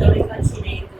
どれかきれい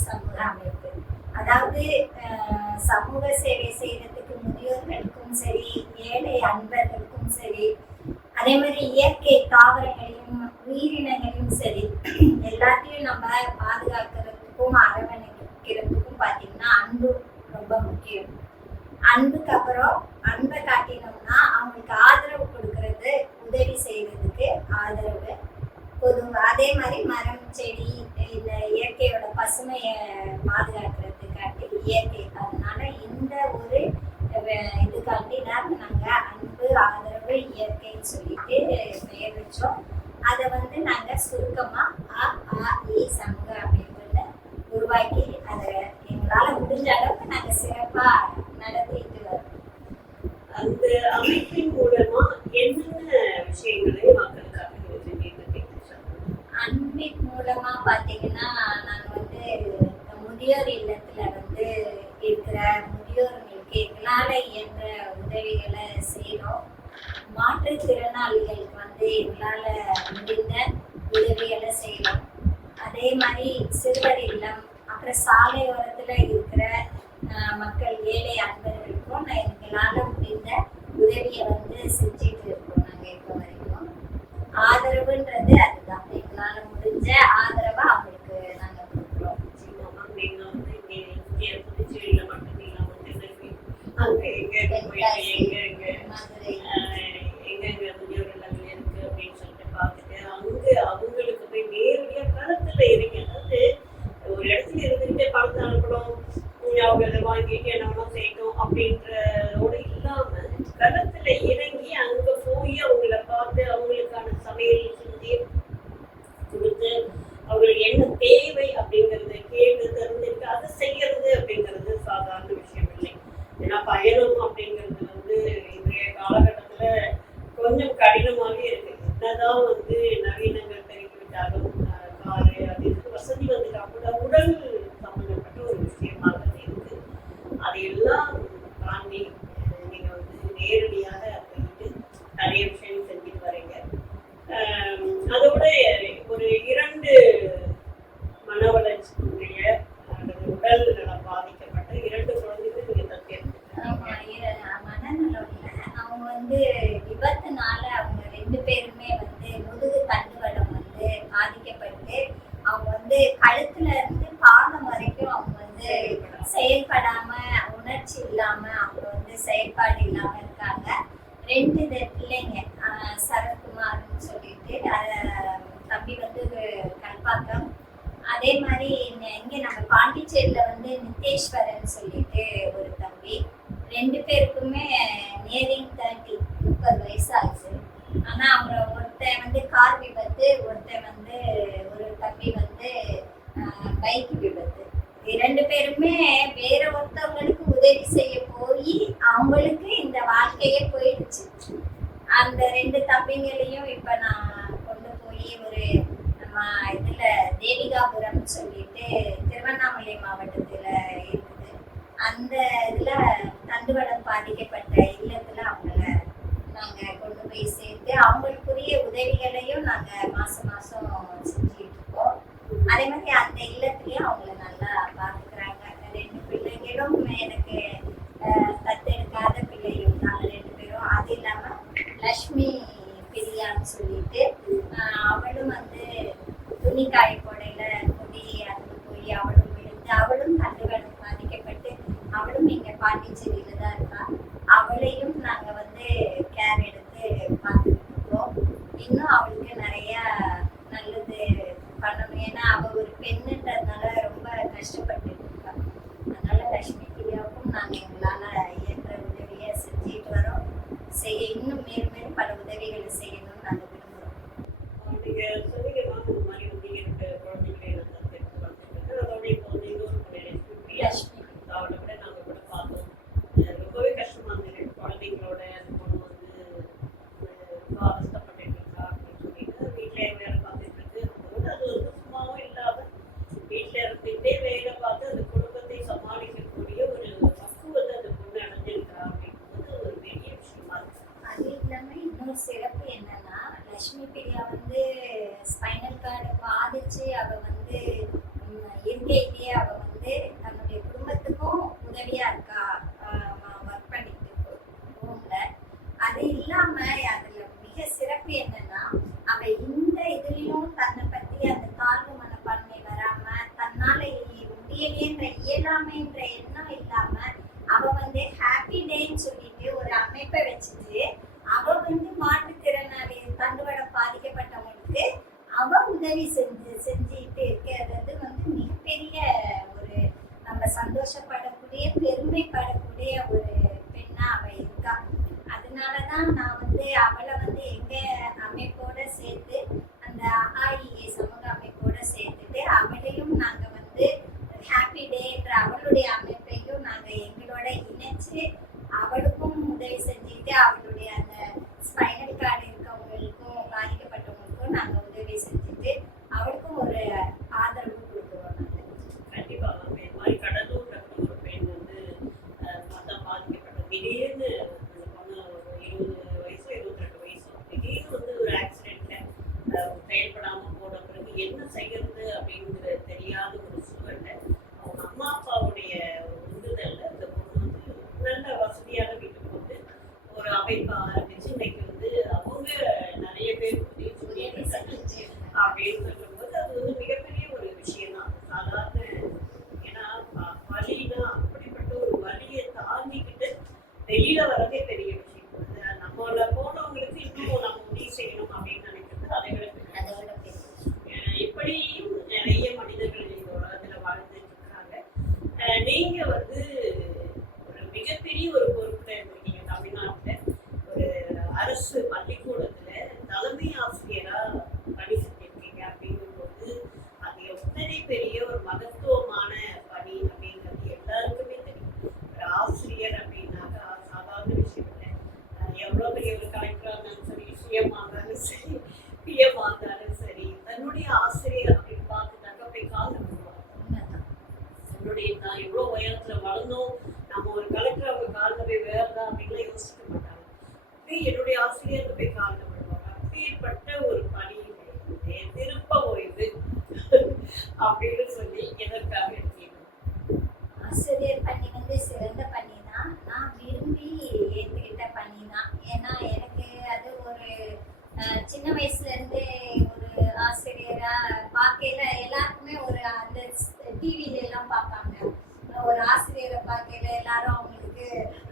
சமூக அமைப்பு அதாவது சமூக சேவை செய்யறதுக்கு முதியோர்களுக்கும் சரி ஏழை அன்பர்களுக்கும் சரி அதே மாதிரி இயற்கை தாவரங்களையும் உயிரினங்களையும் சரி எல்லாத்தையும் நம்ம பாதுகாக்கிறதுக்கும் அரவணைக்கிறதுக்கும் பார்த்தீங்கன்னா அன்பு ரொம்ப முக்கியம். அன்புக்கு அப்புறம் அன்பை காட்டினோம்னா அவங்களுக்கு ஆதரவு கொடுக்கறது உதவி செய்யறதுக்கு ஆதரவு. பொதுவாக அதே மாதிரி பூமியை பாதுகாக்கிறதுக்காண்டி இயற்கை. அதனால இந்த ஒரு இதுக்காண்டி நாங்கள் அன்பு ஆதரவு இயற்கைன்னு சொல்லிட்டு பெயர் வச்சோம். அதை வந்து நாங்கள் சுருக்கமாக ஆ ஆ இ சமூக அமைப்புல உருவாக்கி அதை எங்களால் முடிஞ்ச அளவுக்கு நாங்கள் சிறப்பாக நடத்திட்டு வரோம். அந்த அமைப்பின் மூலமாக அவர்கள் வாங்கிட்டு என்னவெல்லாம் செய்யணும் அப்படின்றோட இல்லாம களத்திலேயே பாதிக்கப்பட்டு அவங்க வந்து கழுத்துல இருந்து பாதம் வரைக்கும் அவங்க வந்து செயல்படாம உணர்ச்சி இல்லாம அவங்க வந்து செயல்பாடு இல்லாம இருக்காங்க. ரெண்டு இந்த பிள்ளைங்க சரத்குமார்னு சொல்லிட்டு தம்பி வந்து கல்பாக்கம். அதே மாதிரி இங்க நம்ம பாண்டிச்சேரியில வந்து நித்தேஸ்வரன் சொல்லிட்டு ஒரு தம்பி. ரெண்டு பேருக்குமே நியரிங் தேர்ட்டி முப்பது வயசு ஆகுது. ஆனா அப்புறம் ஒருத்தன் வந்து கார் விபத்து ஒருத்தன் வந்து ஒரு தம்பி வந்து பைக் விபத்து. இரண்டு பேருமே வேற ஒருத்தவங்களுக்கு உதவி செய்ய போய் அவங்களுக்கு இந்த வாழ்க்கையே போயிடுச்சு. அந்த ரெண்டு தம்பிங்களையும் இப்ப நான் கொண்டு போய் ஒரு நம்ம இதுல தேவிகாபுரம் சொல்லிட்டு திருவண்ணாமலை மாவட்டத்துல இருக்குது. அந்த இதுல தண்டுவடம் பாதிக்கப்பட்ட இல்லத்துல அவங்களுக்குரிய உதவிகளையும் நாங்கள் மாதம் மாதம் செஞ்சுக்கிட்டு இருக்கோம் அதே மாதிரி அந்த இல்லத்துலேயும் அவங்கள நல்லா பார்த்துக்கிறாங்க ரெண்டு பிள்ளைங்களும் எனக்கு தத்தெடுக்காத பிள்ளையும் தான் ரெண்டு பேரும். அது இல்லாமல் லக்ஷ்மி பிரியான்னு சொல்லிட்டு அவளும் வந்து துணிக்காய் dice, topic uh, decision maker நான் எவ்வளோ உயரத்தில் வளர்ந்தோம் நம்ம ஒரு கலெக்டர் அவங்க காலில் போய் வேறதா அப்படின்லாம் யோசிக்க மாட்டாங்க. அப்படியே என்னுடைய ஆசிரியர்கள் போய் காலில் விடுவாங்க அப்படியேப்பட்ட ஒரு பணி திருப்ப ஓய்வு. அப்படின்னு சொல்லி எதற்காக எடுத்தீங்க ஆசிரியர் பணி வந்து சிறந்த பணி தான் நான் விரும்பி ஏற்றுக்கிட்ட பணி தான் ஏன்னா எனக்கு அது ஒரு சின்ன வயசுல இருந்து ஒரு ஆசிரியரா பார்க்கையில ஒரு ஆசிரியரை பார்க்கல எல்லாரும் அவங்களுக்கு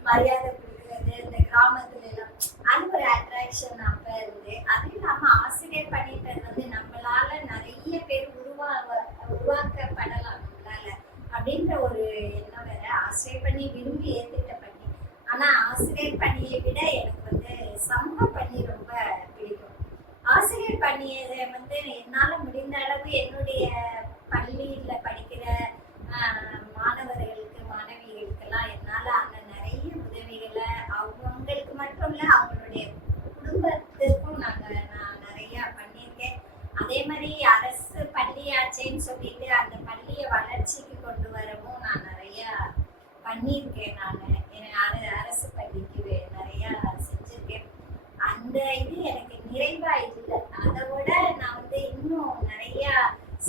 மரியாதை கொடுக்குறது இந்த கிராமத்துல எல்லாம் அது ஒரு அட்ராக்ஷன் அப்ப இருந்து. அது இல்லாம ஆசிரியர் பணின்றது வந்து நம்மளால நிறைய பேர் உருவாக உருவாக்கப்படலாம் நம்மளால அப்படின்ற ஒரு எண்ணம் வேற. ஆசிரியர் பணி விரும்பி ஏத்துக்கிட்ட பணி. ஆனா ஆசிரியர் பணியை விட எனக்கு வந்து சமூக பணி ரொம்ப பிடிக்கும். ஆசிரியர் பணியை வந்து என்னால் முடிந்த அளவு என்னுடைய பள்ளியில் படிக்கிற மாணவர்கள் ஊர்ல அவங்களுடைய குடும்பத்திற்கும் நாங்க நான் நிறைய பண்ணியிருக்கேன். அதே மாதிரி அரசு பள்ளியாச்சேன்னு சொல்லிட்டு அந்த பள்ளியை வளர்ச்சிக்கு கொண்டு வரவும் நான் நிறைய பண்ணியிருக்கேன் நான். அரசு பள்ளிக்கு நிறைய செஞ்சிருக்கேன். அந்த இது எனக்கு நிறைவா இல்லை. அதை விட நான் வந்து இன்னும் நிறைய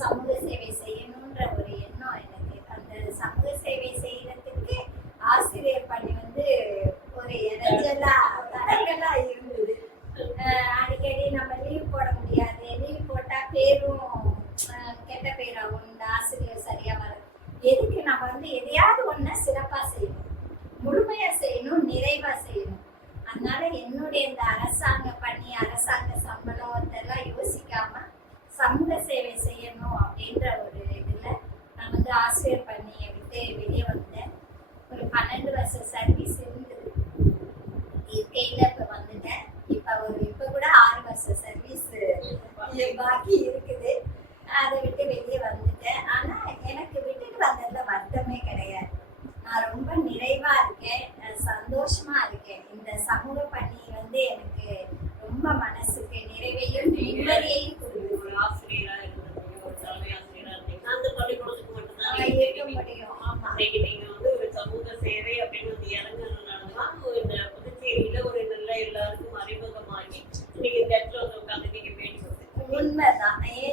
சமூக சேவை செய்யணும்ன்ற ஒரு எண்ணம் எனக்கு. அந்த சமூக சேவை செய்யறதுக்கு ஆசிரியர் பணி வந்து அடிக்கடி நம்ம லீவ் போட முடியாது. லீவ் போட்டா பேரும் கெட்ட பேராகும் இந்த ஆசிரியர் சரியா வரும் எதுக்கு நம்ம வந்து எதையாவது ஒண்ணு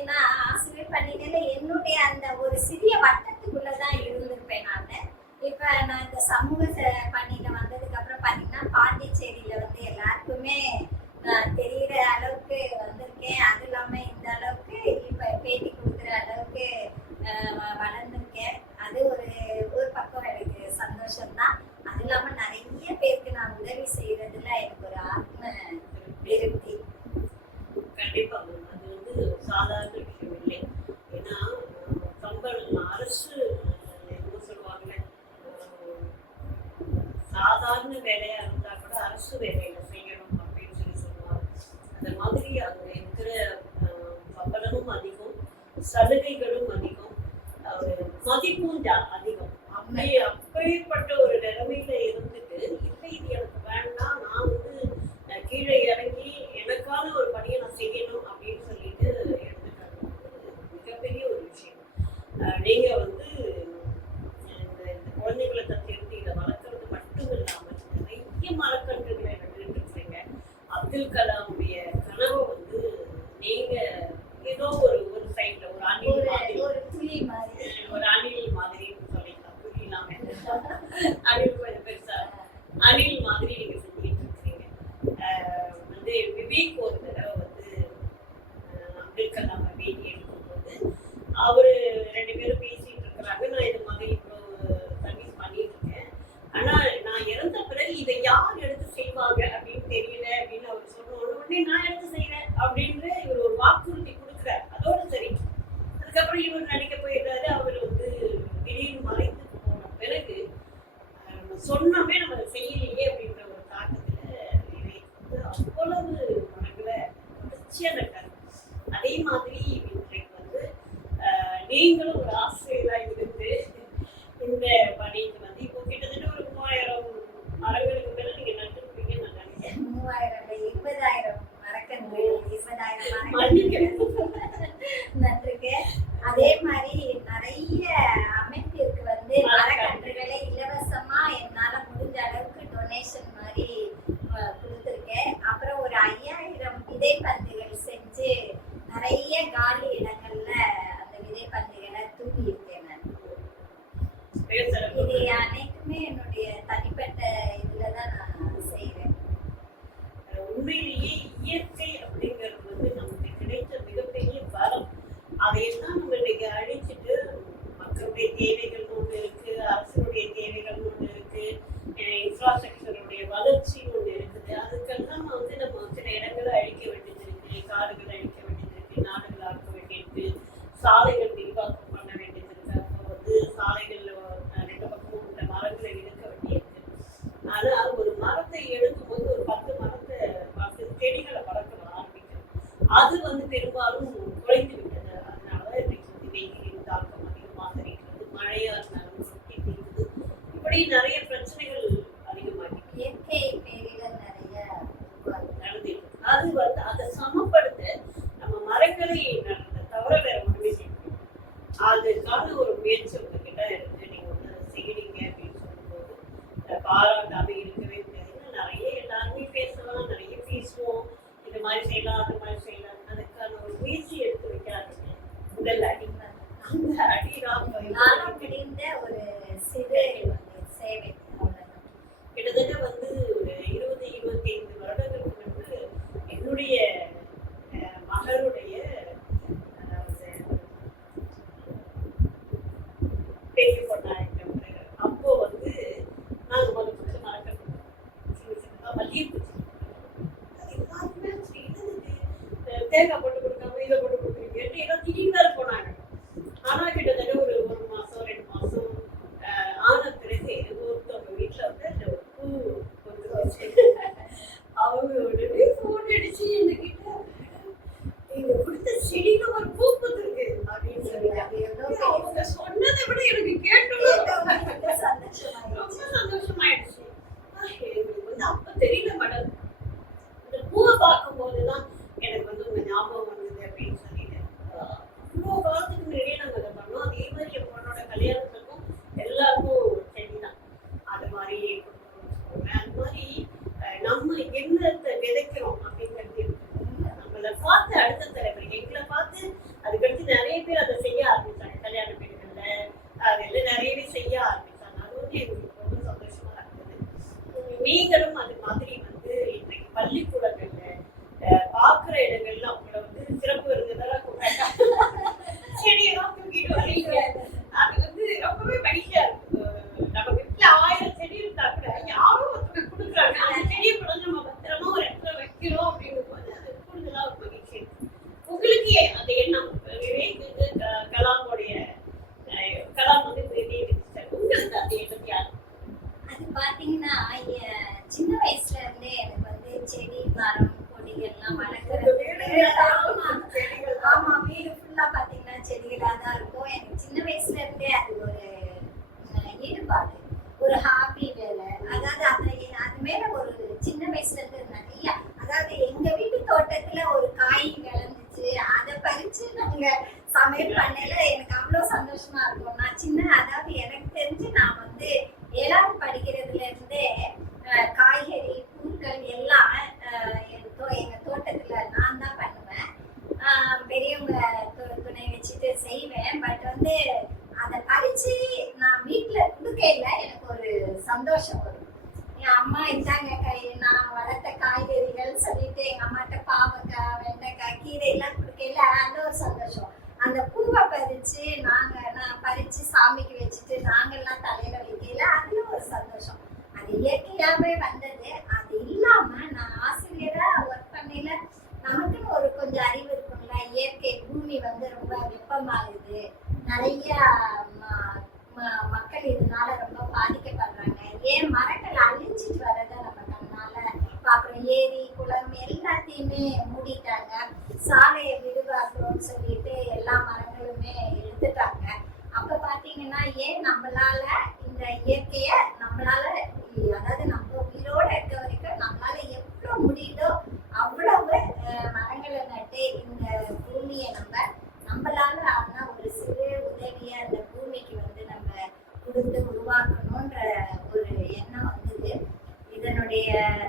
那 I even after எனக்கு ஒரு சந்தோஷம் வரும். என் அம்மா இந்தாங்க கை நான் வளர்த்த காய்கறிகள் சொல்லிட்டு எங்க அம்மாட்ட பாவக்காய் வெண்டைக்காய் கீரை எல்லாம் கொடுக்கல அந்த ஒரு சந்தோஷம். அந்த பூவை பறிச்சு நாங்க நான் பறிச்சு சாமிக்கு வச்சுட்டு நாங்கெல்லாம் தலையில வைக்கல அதுவும் ஒரு சந்தோஷம். அது இயற்கையாவே வந்தது. அது இல்லாம நான் ஆசிரியரா ஒர்க் பண்ணல நமக்குன்னு ஒரு கொஞ்சம் அறிவு இருக்கும்ல. இயற்கை பூமி வந்து ரொம்ப வெப்பமாகுது. நிறைய மக்கள் இதனால ரொம்ப பாதிக்கப்படுறாங்க. ஏன் மரங்கள் அழிஞ்சிட்டு வரதை நம்ம நம்மளால பாக்குறோம் ஏரி குளம் எல்லாத்தையுமே மூடிட்டாங்க. சாலையை விரிவாக்குறோம்னு சொல்லிட்டு எல்லா மரங்களுமே எடுத்துட்டாங்க அப்ப பாத்தீங்கன்னா ஏன் நம்மளால இந்த இயற்கைய நம்மளால அதாவது நம்ம உயிரோட இருக்க வரைக்கும் நம்மளால எவ்வளவு முடியுதோ அவ்வளவு மரங்களை நட்டு இந்த பூமியை நம்ம Yeah.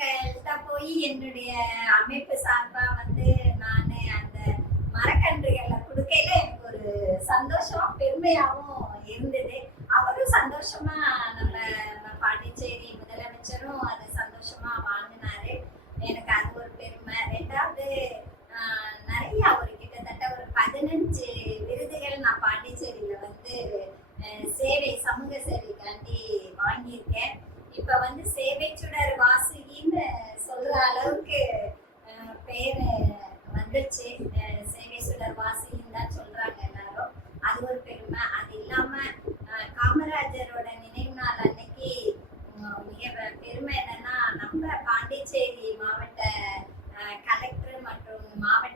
அவர்கள்ட்ட போய் என்னுடைய அமைப்பு சார்பா வந்து நான் அந்த மரக்கன்றுகளை கொடுக்கையில எனக்கு ஒரு சந்தோஷம் பெருமையாகவும் இருந்தது. அவரும் சந்தோஷமா நம்ம பாண்டிச்சேரி முதலமைச்சரும் அது சந்தோஷமா வாங்கினாரு எனக்கு அது ஒரு பெருமை. ரெண்டாவது நிறைய ஒரு கிட்டத்தட்ட ஒரு பதினஞ்சு விருதுகள் நான் பாண்டிச்சேரியில வந்து சேவை சமூக சேவைக்காண்டி வாங்கியிருக்கேன். இப்ப வந்து சேவை சுடர் வாசி சொல்ற அளவுக்கு பேர் வந்துருச்சு. சேவை சுடர் வாசின்னு தான் சொல்றாங்க எல்லாரும். அது ஒரு பெருமை. அது இல்லாம காமராஜரோட நினைவு நாள் அன்னைக்கு மிக பெருமை என்னன்னா நம்ம பாண்டிச்சேரி மாவட்ட கலெக்டர் மற்றும் மாவட்ட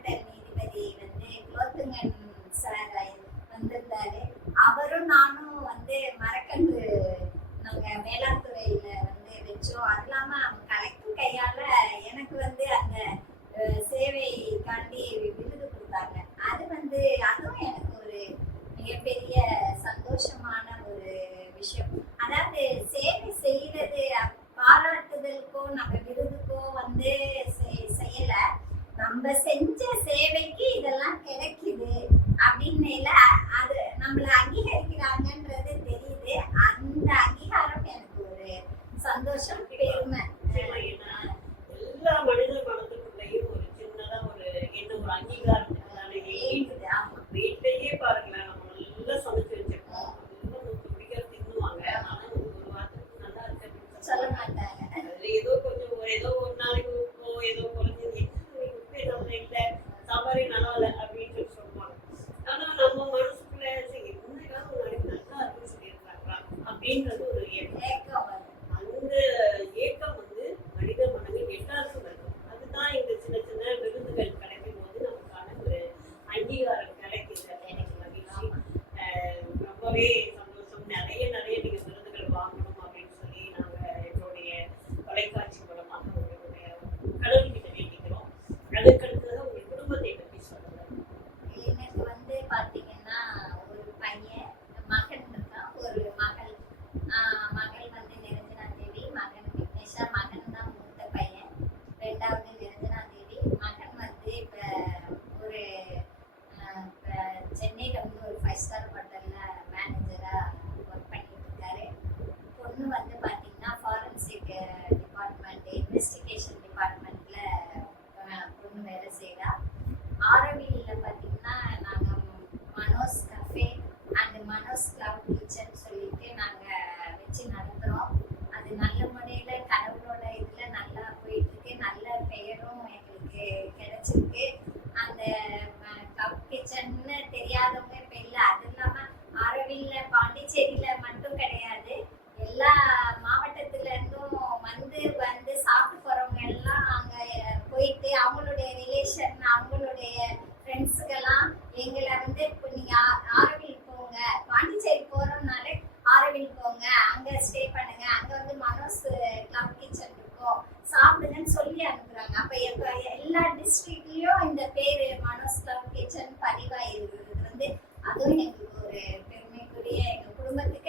கிடைச்சன்னு பதிவாயிருக்கிறது வந்து அதுவும் எங்களுக்கு ஒரு பெருமைக்குரிய எங்க குடும்பத்துக்கு